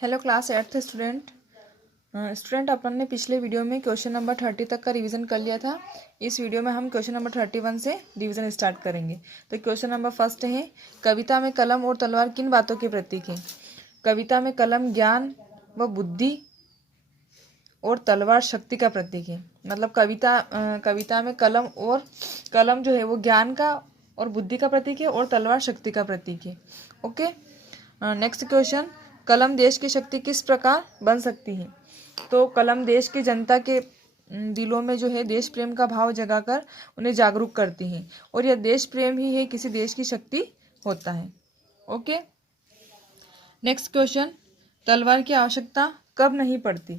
Hello class 8th student अपन ने पिछले video में क्वेश्चन नंबर 30 तक का रिवीजन कर लिया था। इस वीडियो में हम क्वेश्चन नंबर 31 से रिवीजन स्टार्ट करेंगे। तो क्वेश्चन नंबर फर्स्ट है, कविता में कलम और तलवार किन बातों के प्रतीक हैं? कविता में कलम ज्ञान व बुद्धि और तलवार शक्ति का प्रतीक है। मतलब कविता में कलम जो है वो ज्ञान का और बुद्धि का प्रतीक है और तलवार शक्ति का प्रतीक है। ओके, नेक्स्ट क्वेश्चन, कलम देश की शक्ति किस प्रकार बन सकती है? तो कलम देश की जनता के दिलों में जो है देश प्रेम का भाव जगाकर उन्हें जागरूक करती है और यह देश प्रेम ही है किसी देश की शक्ति होता है। ओके, नेक्स्ट क्वेश्चन, तलवार की आवश्यकता कब नहीं पड़ती?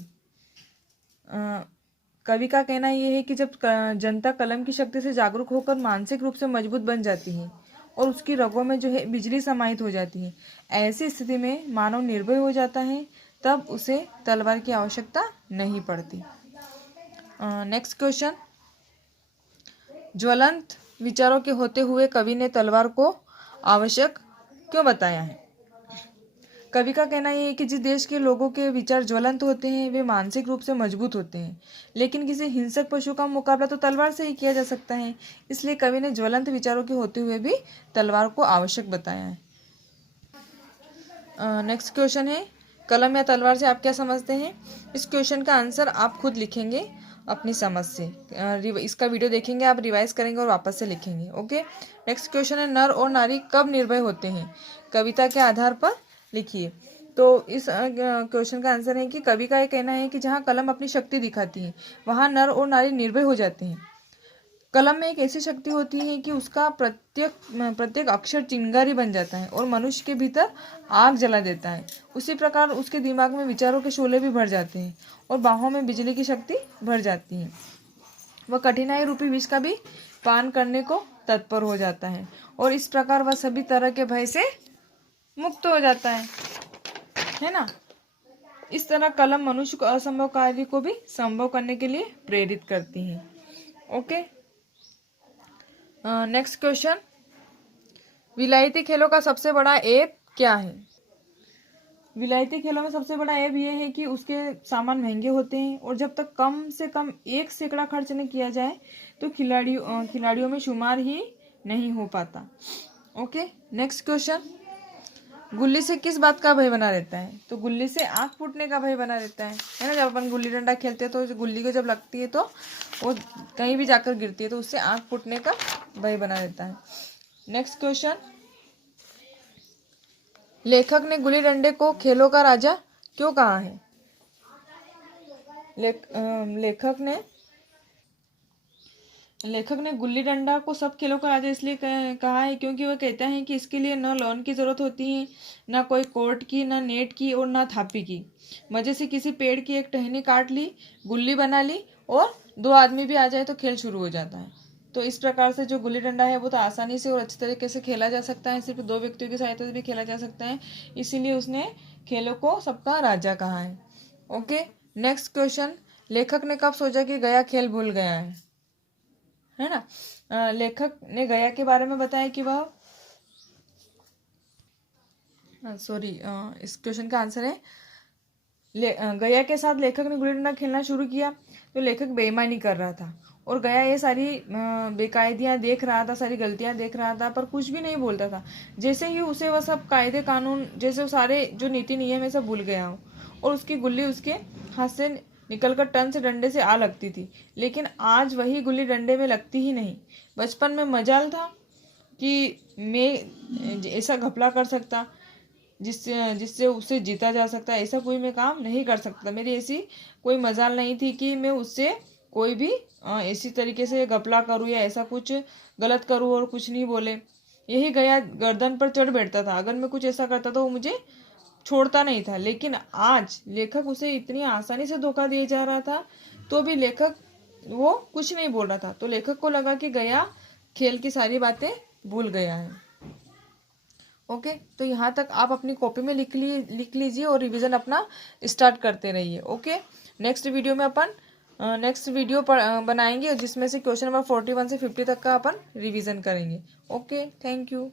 कवि का कहना यह है कि जब जनता कलम की शक्ति से जागरूक होकर मानसिक रूप से मजबूत बन जाती है और उसकी रगों में जो है बिजली समाहित हो जाती है, ऐसी स्थिति में मानव निर्भय हो जाता है, तब उसे तलवार की आवश्यकता नहीं पड़ती। नेक्स्ट क्वेश्चन, ज्वलंत विचारों के होते हुए कवि ने तलवार को आवश्यक क्यों बताया है? कवि का कहना यह है कि जिस देश के लोगों के विचार ज्वलंत होते हैं वे मानसिक रूप से मजबूत होते हैं, लेकिन किसी हिंसक पशु का मुकाबला तो तलवार से ही किया जा सकता है। इसलिए कवि ने ज्वलंत विचारों के होते हुए भी तलवार को आवश्यक बताया है। नेक्स्ट क्वेश्चन है, कलम या तलवार से आप क्या समझते हैं? इस क्वेश्चन का आंसर आप खुद लिखेंगे अपनी समझ से। इसका वीडियो देखेंगे, आप रिवाइज करेंगे और वापस से लिखेंगे। ओके, नेक्स्ट क्वेश्चन है, नर और नारी कब निर्भय होते हैं? कविता के आधार पर लिखिए। तो इस क्वेश्चन का आंसर है कि कवि का ये कहना है कि जहाँ कलम अपनी शक्ति दिखाती है वहाँ नर और नारी निर्भय हो जाते हैं। कलम में एक ऐसी शक्ति होती है कि उसका प्रत्येक अक्षर चिंगारी बन जाता है और मनुष्य के भीतर आग जला देता है। उसी प्रकार उसके दिमाग में विचारों के शोले भी भर जाते हैं और बाहों में बिजली की शक्ति भर जाती है। वह कठिनाई रूपी विष का भी पान करने को तत्पर हो जाता है और इस प्रकार वह सभी तरह के भय से मुक्त हो जाता है ना। इस तरह कलम मनुष्य को असंभव कार्य को भी संभव करने के लिए प्रेरित करती है। ओके, नेक्स्ट क्वेश्चन, विलायती खेलों का सबसे बड़ा ऐब क्या है? विलायती खेलों में सबसे बड़ा ऐब यह है कि उसके सामान महंगे होते हैं और जब तक कम से कम 1 सैकड़ा खर्च न किया जाए तो खिलाड़ियों में शुमार ही नहीं हो पाता। ओके, नेक्स्ट क्वेश्चन, गुल्ली से किस बात का भय बना रहता है? तो गुल्ली से आँख फूटने का भय बना रहता है ना। जब अपन गुल्ली डंडा खेलते हैं तो गुल्ली को जब लगती है तो वो कहीं भी जाकर गिरती है तो उससे आँख फूटने का भय बना रहता है। नेक्स्ट क्वेश्चन, लेखक ने गुल्ली डंडे को खेलों का राजा क्यों कहा है? लेखक ने गुल्ली डंडा को सब खेलों का राजा इसलिए कहा है क्योंकि वह कहता है कि इसके लिए न लॉन की जरूरत होती है, ना कोई कोर्ट की, ना नेट की और ना थापी की। मजे से किसी पेड़ की एक टहनी काट ली, गुल्ली बना ली और 2 आदमी भी आ जाए तो खेल शुरू हो जाता है। तो इस प्रकार से जो गुल्ली डंडा है वो तो आसानी से और अच्छी तरीके से खेला जा सकता है, सिर्फ 2 व्यक्तियों की सहायता से भी खेला जा सकता है, इसीलिए उसने खेलों को सबका राजा कहा है। ओके, नेक्स्ट क्वेश्चन, लेखक ने कब सोचा कि गया खेल भूल गया है ना। लेखक ने गया के बारे में बताया कि वह इस क्वेश्चन का आंसर है, गया के साथ लेखक ने गुल्ली डंडा खेलना शुरू किया तो लेखक बेईमानी कर रहा था और गया ये सारी बेकायदियां देख रहा था, सारी गलतियां देख रहा था, पर कुछ भी नहीं बोलता था। जैसे ही उसे वह सब कायदे कानून, जैसे वो सारे जो नीति नियम है सब भूल गया हो और उसकी गुल्ली उसके हाथ से निकलकर टन से डंडे से आ लगती थी, लेकिन आज वही गुल्ली डंडे में लगती ही नहीं। बचपन में मजाल था कि मैं ऐसा घपला कर सकता जिससे उसे जीता जा सकता, ऐसा कोई मैं काम नहीं कर सकता। मेरी ऐसी कोई मजाल नहीं थी कि मैं उससे कोई भी ऐसी तरीके से घपला करूँ या ऐसा कुछ गलत करूँ और कुछ नहीं बोले। यही गया गर्दन पर चढ़ बैठता था, अगर मैं कुछ ऐसा करता तो वो मुझे छोड़ता नहीं था। लेकिन आज लेखक उसे इतनी आसानी से धोखा दिए जा रहा था तो भी लेखक वो कुछ नहीं बोल रहा था। तो लेखक को लगा कि गया खेल की सारी बातें भूल गया है। ओके, तो यहाँ तक आप अपनी कॉपी में लिख लीजिए और रिवीजन अपना स्टार्ट करते रहिए। ओके, नेक्स्ट वीडियो में अपन नेक्स्ट वीडियो बनाएंगे जिसमें से क्वेश्चन नंबर 41 से 50 तक का अपन रिवीजन करेंगे। Okay, thank you.